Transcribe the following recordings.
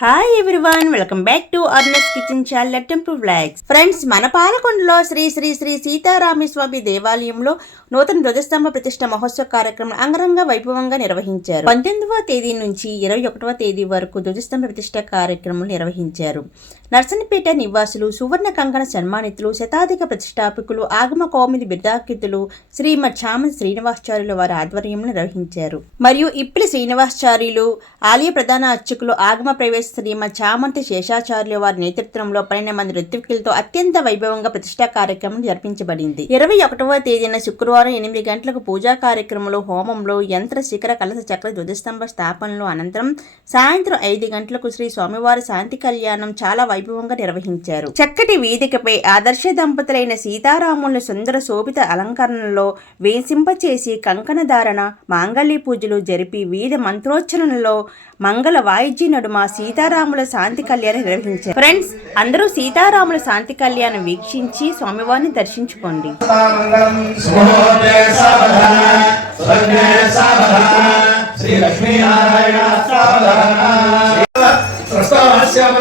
Hi everyone welcome back to Arna's kitchen channel temple flags friends మన పాలకొండలో శ్రీ శ్రీ శ్రీ సీతారామస్వామి దేవాలయంలో నూతన ధ్వజస్తంభ ప్రతిష్ట మహోత్సవ కార్యక్రమం అంగరంగ వైభవంగా నిర్వహించారు. పంతొమ్మిదవ తేదీ నుంచి ఇరవై ఒకటవ తేదీ వరకు ధ్వజస్తంభ ప్రతిష్ట కార్యక్రమం నిర్వహించారు. నర్సనపేట నివాసులు సువర్ణ కంకణ సన్మానితులు శతాధిక ప్రతిష్టాపకులు ఆగమ కౌమిది బిర్దాకితులు శ్రీమద్ చామంతి శ్రీనివాసాచార్యుల వారి ఆధ్వర్యంలో నిర్వహించారు. మరియు ఇప్పిలి శ్రీనివాసాచార్యులు ఆలయ ప్రధాన అర్చకులు ఆగమ ప్రవేశ శ్రీమద్ చామంతి శేషాచార్యుల వారి నేతృత్వంలో పన్నెండు మంది ఋత్వికులతో అత్యంత వైభవంగా ప్రతిష్టా కార్యక్రమం జరిపించబడింది. ఇరవై ఒకటవ తేదీన శుక్రవారం ఎనిమిది గంటలకు పూజా కార్యక్రమంలో హోమంలో యంత్ర శిఖర కలస చక్ర ధ్వజస్తంభ స్థాపనలో అనంతరం సాయంత్రం ఐదు గంటలకు శ్రీ స్వామివారి శాంతి కళ్యాణం చాలా వైభవంగా నిర్వహించారు. చక్కటి వేదికపై ఆదర్శ దంపతులైన సీతారాములను సుందర శోభిత అలంకరణలో వేసింపచేసి కంకణధారణ మాంగళ్య పూజలు జరిపి వేద మంత్రోచ్చరణలో మంగళ వాయిద్య నడుమ సీతారాముల శాంతి కళ్యాణం నిర్వహించారు. ఫ్రెండ్స్ అందరూ సీతారాముల శాంతి కళ్యాణం వీక్షించి స్వామివారిని దర్శించుకోండి. శ్రీ లక్ష్మీనారాయణ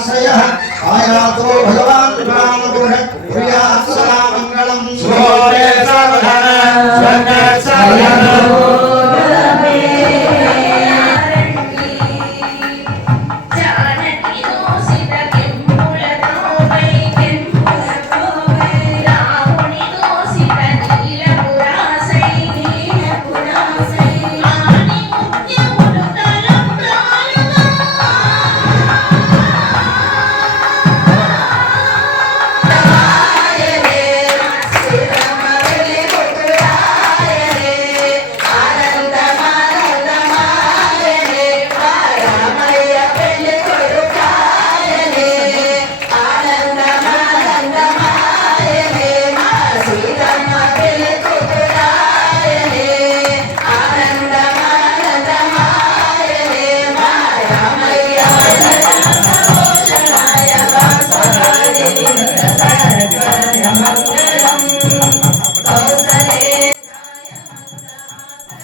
आश्रय। आया तो भगवान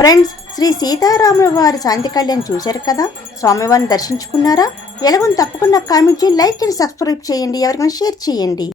ఫ్రెండ్స్ శ్రీ సీతారాముల వారి శాంతి కళ్యాణ్ చూశారు కదా? స్వామివారిని దర్శించుకున్నారా? ఎలాగో తప్పకుండా కామెంట్ చేయండి లైక్ అండ్ సబ్స్క్రైబ్ చేయండి ఎవరికైనా షేర్ చేయండి.